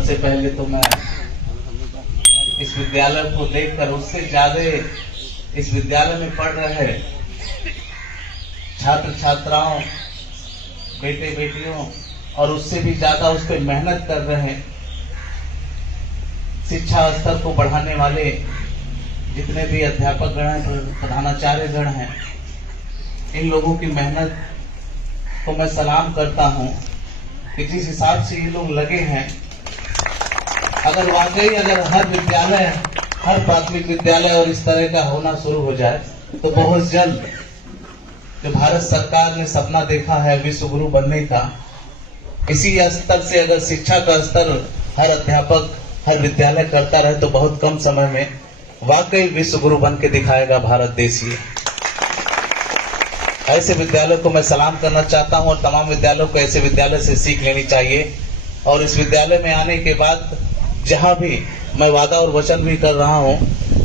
सबसे पहले तो मैं इस विद्यालय को देखकर उससे ज्यादा इस विद्यालय में पढ़ रहे छात्र छात्राओं, बेटे बेटियों और उससे भी ज्यादा उस पर मेहनत कर रहे शिक्षा स्तर को बढ़ाने वाले जितने भी अध्यापक गण हैं, प्रधानाचार्य गण हैं, इन लोगों की मेहनत को मैं सलाम करता हूं कि जिस हिसाब से ये लोग लगे हैं, अगर वाकई अगर हर विद्यालय, हर प्राथमिक विद्यालय और इस तरह का होना शुरू हो जाए तो बहुत जल्द जो भारत सरकार ने सपना देखा है विश्व गुरु बनने का, इसी स्तर से अगर शिक्षा का स्तर हर अध्यापक, हर विद्यालय करता रहे तो बहुत कम समय में वाकई विश्व गुरु बन के दिखाएगा भारत देश। ये ऐसे विद्यालयों को मैं सलाम करना चाहता हूं और तमाम विद्यालयों को ऐसे विद्यालय से सीख लेनी चाहिए। और इस विद्यालय में आने के बाद जहां भी मैं वादा और वचन भी कर रहा हूं,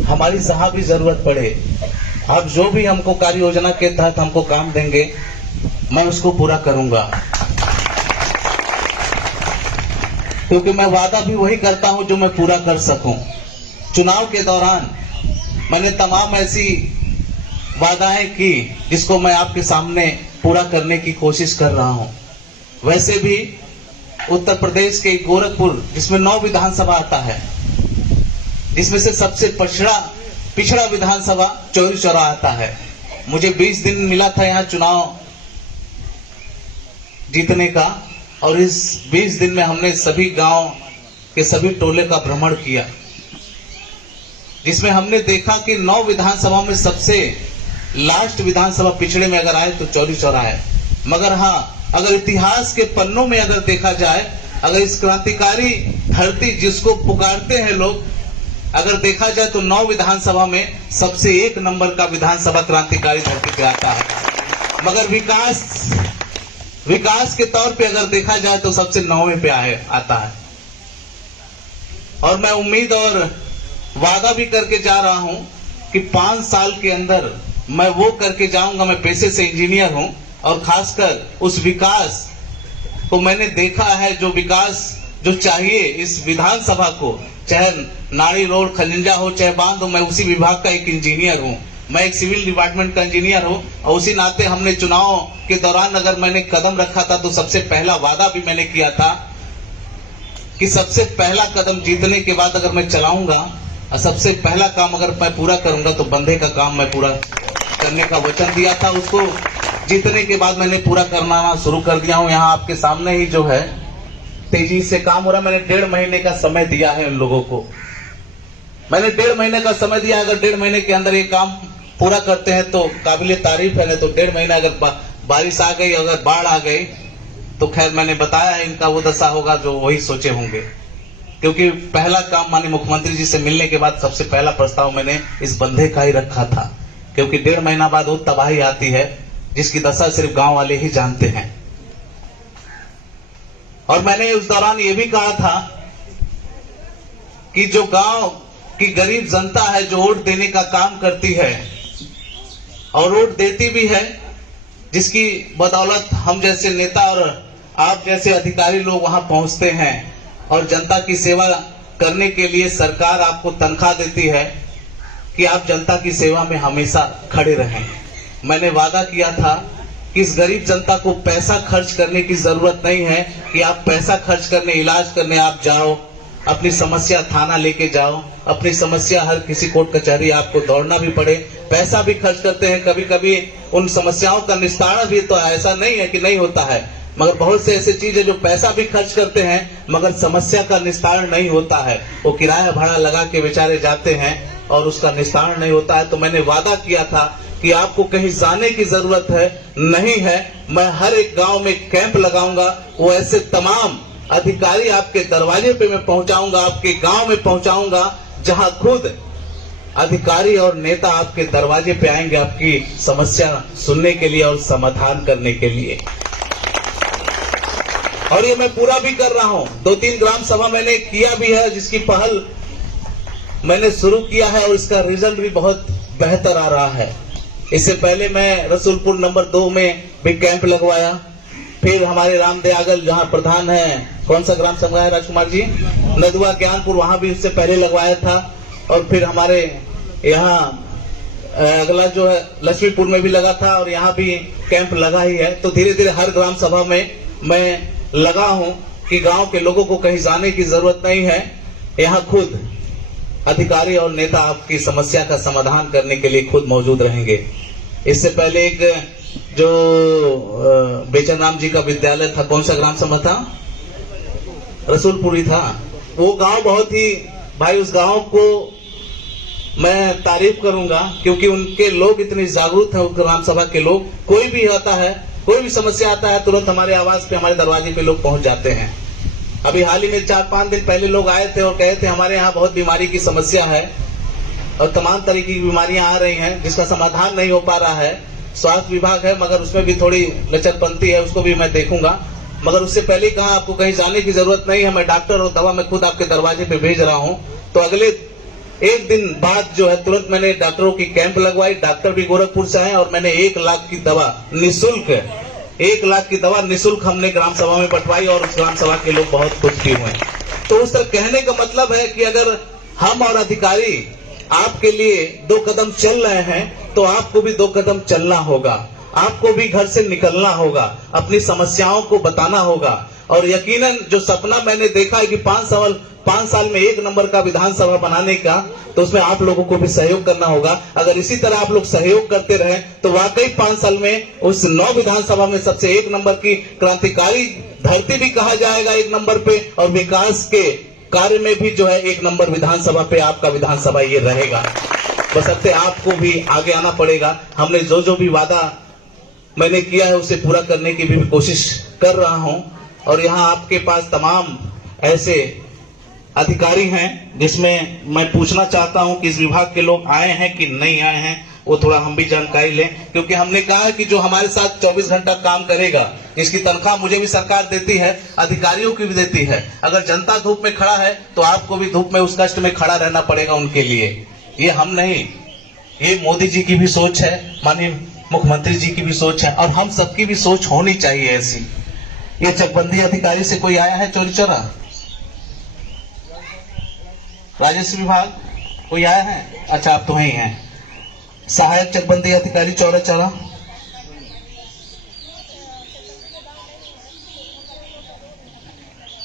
हमारी जहां भी जरूरत पड़े, आप जो भी हमको कार्य योजना के तहत हमको काम देंगे, मैं उसको पूरा करूंगा, क्योंकि मैं वादा भी वही करता हूं जो मैं पूरा कर सकूं। चुनाव के दौरान मैंने तमाम ऐसी वादाएं की जिसको मैं आपके सामने पूरा करने की कोशिश कर रहा हूं। वैसे भी उत्तर प्रदेश के गोरखपुर, जिसमें 9 विधानसभा आता है, जिसमें से सबसे पिछड़ा विधानसभा चौरी चौरा आता है। मुझे 20 दिन मिला था यहाँ चुनाव जीतने का, और इस 20 दिन में हमने सभी गांव के सभी टोले का भ्रमण किया, जिसमें हमने देखा कि 9 विधानसभा में सबसे लास्ट विधानसभा पिछड़े में अगर आए तो चौरी चौरा है। मगर हाँ, अगर इतिहास के पन्नों में अगर देखा जाए, अगर इस क्रांतिकारी धरती जिसको पुकारते हैं लोग, अगर देखा जाए तो 9 विधानसभा में सबसे 1 नंबर का विधानसभा क्रांतिकारी धरती पे आता है। मगर विकास के तौर पे अगर देखा जाए तो सबसे 9वें पे आता है। और मैं उम्मीद और वादा भी करके जा रहा हूं कि 5 साल के अंदर मैं वो करके जाऊंगा। मैं पेशे से इंजीनियर हूं और खासकर उस विकास को मैंने देखा है, जो विकास जो चाहिए इस विधानसभा को, चाहे नाड़ी रोड खंजंजा हो, चाहे बांध हो, मैं उसी विभाग का एक इंजीनियर हूं। मैं एक सिविल डिपार्टमेंट का इंजीनियर हूं और उसी नाते हमने चुनाव के दौरान अगर मैंने कदम रखा था तो सबसे पहला वादा भी मैंने किया था कि सबसे पहला कदम जीतने के बाद अगर मैं चलाऊंगा और सबसे पहला काम अगर मैं पूरा करूंगा तो बंधे का काम मैं पूरा करने का वचन दिया था। उसको जीतने के बाद मैंने पूरा करना शुरू कर दिया हूं। यहाँ आपके सामने ही जो है तेजी से काम हो रहा है। मैंने 1.5 महीने का समय दिया है उन लोगों को, मैंने 1.5 महीने का समय दिया। अगर 1.5 महीने के अंदर ये काम पूरा करते हैं तो काबिले तारीफ है। नहीं तो 1.5 महीना अगर बारिश आ गई, अगर बाढ़ आ गई तो खैर मैंने बताया है इनका वो दशा होगा जो वही सोचे होंगे। क्योंकि पहला काम माननीय मुख्यमंत्री जी से मिलने के बाद सबसे पहला प्रस्ताव मैंने इस बंधे का ही रखा था, क्योंकि 1.5 महीना बाद वो तबाही आती है जिसकी दशा सिर्फ गांव वाले ही जानते हैं। और मैंने उस दौरान ये भी कहा था कि जो गांव की गरीब जनता है, जो वोट देने का काम करती है और वोट देती भी है, जिसकी बदौलत हम जैसे नेता और आप जैसे अधिकारी लोग वहां पहुंचते हैं और जनता की सेवा करने के लिए सरकार आपको तनख्वाह देती है कि आप जनता की सेवा में हमेशा खड़े रहें। मैंने वादा किया था कि इस गरीब जनता को पैसा खर्च करने की जरूरत नहीं है कि आप पैसा खर्च करने, इलाज करने आप जाओ, अपनी समस्या थाना लेके जाओ, अपनी समस्या हर किसी कोर्ट कचहरी आपको दौड़ना भी पड़े, पैसा भी खर्च करते हैं। कभी कभी उन समस्याओं का निस्तारण भी, तो ऐसा नहीं है कि नहीं होता है, मगर बहुत से ऐसे चीजें जो पैसा भी खर्च करते हैं मगर समस्या का निस्तारण नहीं होता है। वो किराया भाड़ा लगा के बेचारे जाते हैं और उसका निस्तारण नहीं होता है। तो मैंने वादा किया था कि आपको कहीं जाने की जरूरत है नहीं है, मैं हर एक गांव में कैंप लगाऊंगा। वो ऐसे तमाम अधिकारी आपके दरवाजे पे मैं पहुंचाऊंगा, आपके गांव में पहुंचाऊंगा, जहां खुद अधिकारी और नेता आपके दरवाजे पे आएंगे आपकी समस्या सुनने के लिए और समाधान करने के लिए। और ये मैं पूरा भी कर रहा हूं। 2-3 ग्राम सभा मैंने किया भी है, जिसकी पहल मैंने शुरू किया है और इसका रिजल्ट भी बहुत बेहतर आ रहा है। इससे पहले मैं रसूलपुर नंबर 2 में भी कैंप लगवाया, फिर हमारे रामदयागल जहां प्रधान है कौन सा ग्राम सभा है राजकुमार जी? नदुआ ज्ञानपुर, वहां भी उससे पहले लगवाया था। और फिर हमारे यहाँ अगला जो है लक्ष्मीपुर में भी लगा था और यहाँ भी कैंप लगा ही है। तो धीरे धीरे हर ग्राम सभा में मैं लगा हूँ कि गांव के लोगों को कहीं जाने की जरूरत नहीं है, यहाँ खुद अधिकारी और नेता आपकी समस्या का समाधान करने के लिए खुद मौजूद रहेंगे। इससे पहले एक जो बेचन राम जी का विद्यालय था, कौन सा ग्राम सभा था? रसूलपुरी था। वो गांव बहुत ही, भाई उस गांव को मैं तारीफ करूंगा क्योंकि उनके लोग इतने जागरूक हैं। उस ग्राम सभा के लोग, कोई भी आता है, कोई भी समस्या आता है, तुरंत हमारे आवाज पे, हमारे दरवाजे पे लोग पहुंच जाते हैं। अभी हाल ही में 4-5 दिन पहले लोग आए थे और कहे थे हमारे यहाँ बहुत बीमारी की समस्या है और तमाम तरीके की बीमारियां आ रही हैं जिसका समाधान नहीं हो पा रहा है। स्वास्थ्य विभाग है मगर उसमें भी थोड़ी लचरपंती है, उसको भी मैं देखूंगा। मगर उससे पहले कहा आपको कहीं जाने की जरूरत नहीं है, मैं डॉक्टर और दवा मैं खुद आपके दरवाजे पे भेज रहा हूँ। तो अगले एक दिन बाद जो है तुरंत मैंने डॉक्टरों की कैंप लगवाई। डॉक्टर भी गोरखपुर से हैं और मैंने 1 लाख की दवा निःशुल्क, 1 लाख की दवा निःशुल्क हमने ग्राम सभा में बंटवाई और उस ग्राम सभा के लोग बहुत खुश भी हुए। तो उस तरह कहने का मतलब है कि अगर हम और अधिकारी आपके लिए 2 कदम चल रहे हैं तो आपको भी 2 कदम चलना होगा। आपको भी घर से निकलना होगा, अपनी समस्याओं को बताना होगा। और यकीनन जो सपना मैंने देखा है कि 5 साल में 1 नंबर का विधानसभा बनाने का, तो उसमें आप लोगों को भी सहयोग करना होगा। अगर इसी तरह आप लोग सहयोग करते रहे तो वाकई 5 साल में उस 9 विधानसभा में सबसे 1 नंबर की क्रांतिकारी धरती भी कहा जाएगा 1 नंबर पे, और विकास के कार्य में भी जो है 1 नंबर विधानसभा पे आपका विधानसभा ये रहेगा। बशर्ते आपको भी आगे आना पड़ेगा। हमने जो भी वादा मैंने किया है उसे पूरा करने की भी कोशिश कर रहा हूं। और यहाँ आपके पास तमाम ऐसे अधिकारी हैं जिसमें मैं पूछना चाहता हूं कि इस विभाग के लोग आए हैं कि नहीं आए हैं, वो थोड़ा हम भी जानकारी लें। क्योंकि हमने कहा कि जो हमारे साथ 24 घंटा काम करेगा, इसकी तनख्वाह मुझे भी सरकार देती है, अधिकारियों की भी देती है। अगर जनता धूप में खड़ा है तो आपको भी धूप में उस कष्ट में खड़ा रहना पड़ेगा उनके लिए। ये हम नहीं, ये मोदी जी की भी सोच है, माननीय मुख्यमंत्री जी की भी सोच है और हम सबकी भी सोच होनी चाहिए ऐसी। ये चकबंदी अधिकारी से कोई आया है चोरी चोरा? राजस्व विभाग कोई आया है? अच्छा, आप तो वही हैं। सहायक चकबंदी अधिकारी चौरा चौरा,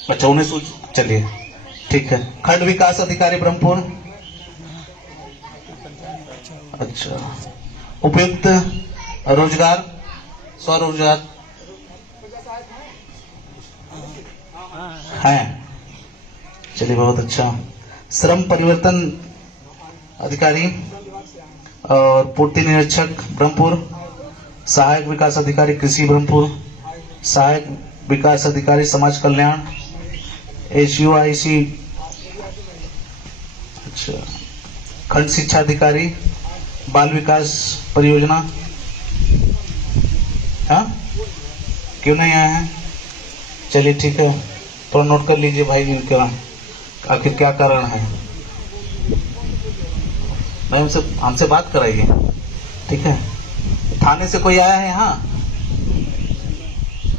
अच्छा उन्हें सोच, चलिए ठीक है। खंड विकास अधिकारी ब्रह्मपुर, अच्छा। उपयुक्त रोजगार, स्वरोजगार है, चलिए बहुत अच्छा। श्रम परिवर्तन अधिकारी और पूर्ति निरीक्षक ब्रह्मपुर, सहायक विकास अधिकारी कृषि ब्रह्मपुर, सहायक विकास अधिकारी समाज कल्याण SUIC, अच्छा। खंड शिक्षा अधिकारी बाल विकास परियोजना, हाँ क्यों नहीं आए हैं? चलिए ठीक है, थोड़ा नोट कर लीजिए भाई इनका आखिर क्या कारण है। मैम से हमसे बात कराइए, ठीक है। थाने से कोई आया है यहाँ?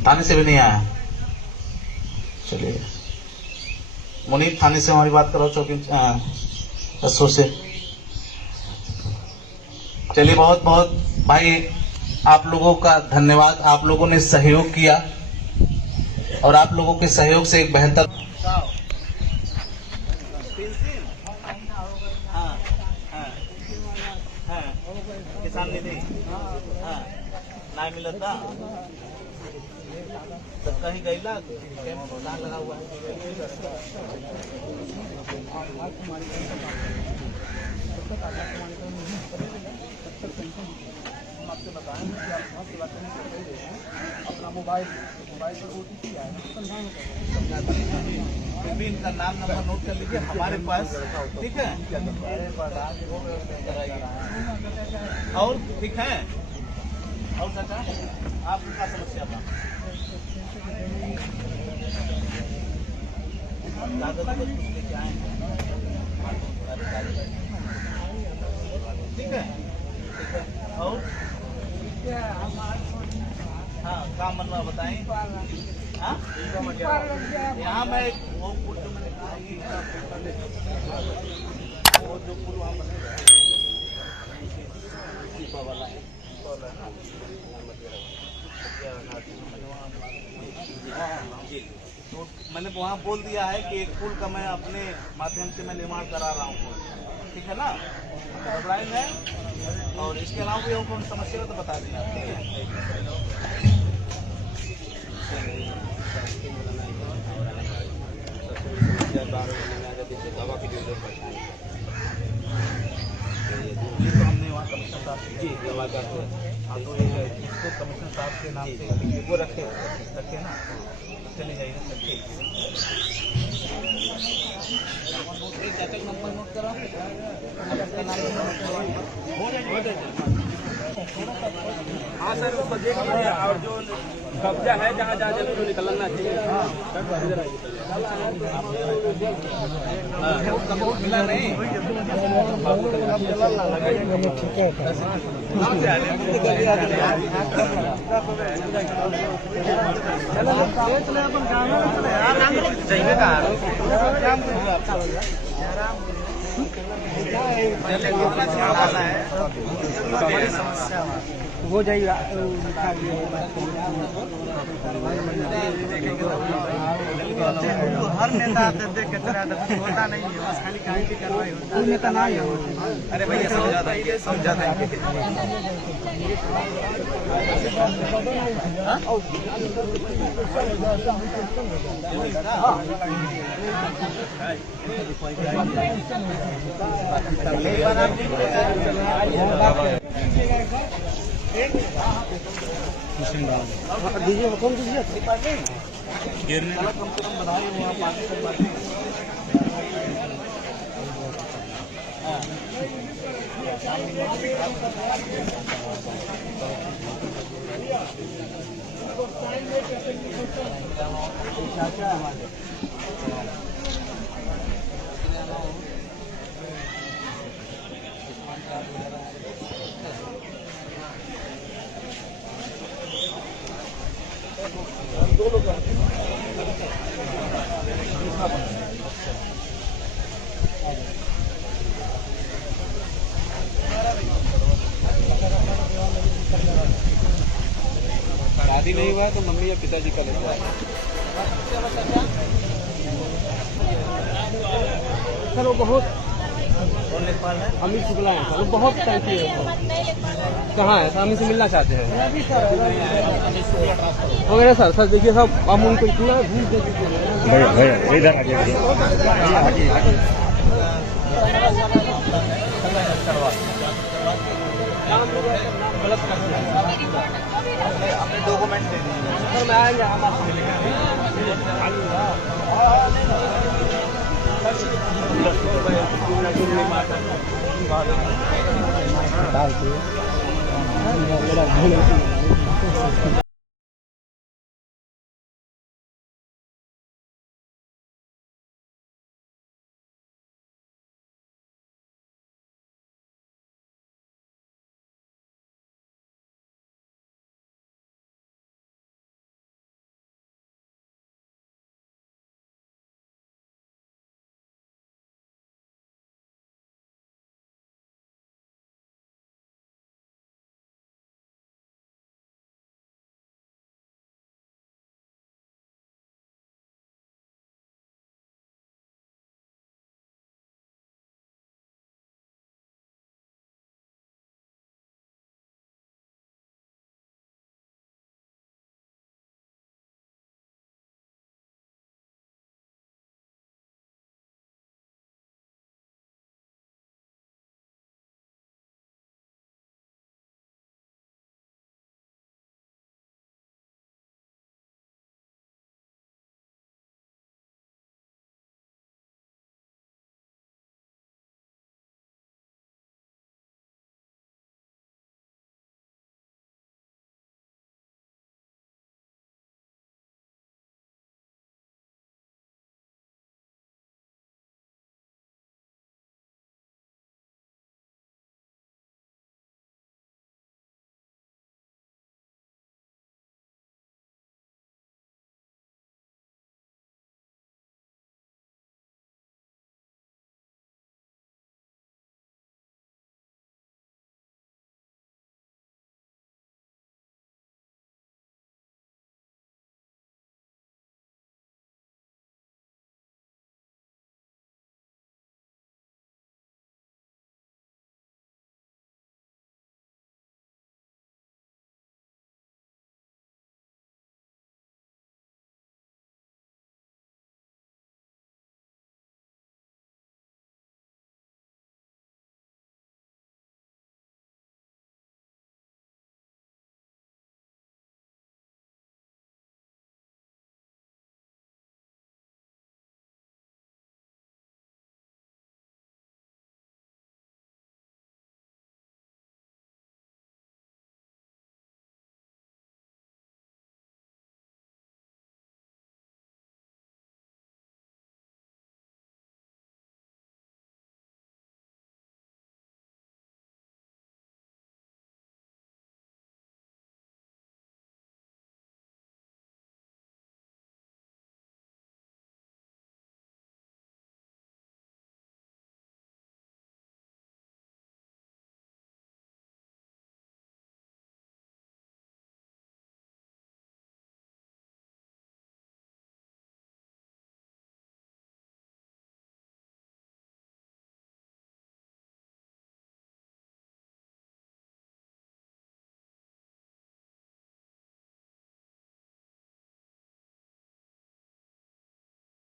थाने से भी नहीं आया, चलिए। मुनीब थाने से हमारी बात कराओ, चौकी बसों से। चलिए बहुत बहुत भाई आप लोगों का धन्यवाद, आप लोगों ने सहयोग किया और आप लोगों के सहयोग से एक बेहतर किसान निधि ना मिलता सबका ही गैला लगा हुआ है। आपसे बताएं कि आप कहाँ से बात करने से पहले अपना मोबाइल पर OTP आएगा, फिर भी इनका नाम नंबर नोट कर लीजिए हमारे पास, ठीक है। और ठीक है, और चाचा आपकी क्या समस्या था? लेके आए, ठीक है। और हाँ काम मनवा बताएं। हाँ? यहाँ मैं वो पुल जो मैंने कहा कि वो जो पुल वहाँ बनेगा वाला है तो मैंने वहाँ बोल दिया है कि एक पुल का मैं अपने माध्यम से मैं निर्माण करा रहा हूँ, ठीक है ना। घबराए है और इसके अलावा भी हमको समस्या हो तो बता दें आप, ठीक है। दवा की जरूरत पड़ती है ये तो हमने वहाँ कमिश्नर साहब जी दवा का तो इसको कमिश्नर साहब के नाम से वो रखे ना, चले जाइए सब ठीक। नंबर नोट करो, हाँ सर उसको देख लीजिए और जो कब्जा है जहाँ जहाँ जब तो निकलना चाहिए मिला नहीं हो जाएगा हर नेता देख के होता नहीं है, बस खाली काहे की कार्रवाई होता है, नेता नहीं है। अरे भैया समझा था दीजिए हुक्म दीजिए गिरने कम से कम बनाए हुआ पानी तक बात शादी नहीं हुआ तो मम्मी या पिताजी का ले जाए। सर वो बहुत अमित शुक्ला है सर, वो बहुत टैंकी है। कहाँ है? हम इनसे मिलना चाहते हैं वगैरह सर। सर देखिए सब हम उनको पूरा घूम के इधर अपने डॉक्यूमेंट दे दीजिए सर, मैं आएंगे हम आपसे मिलेंगे।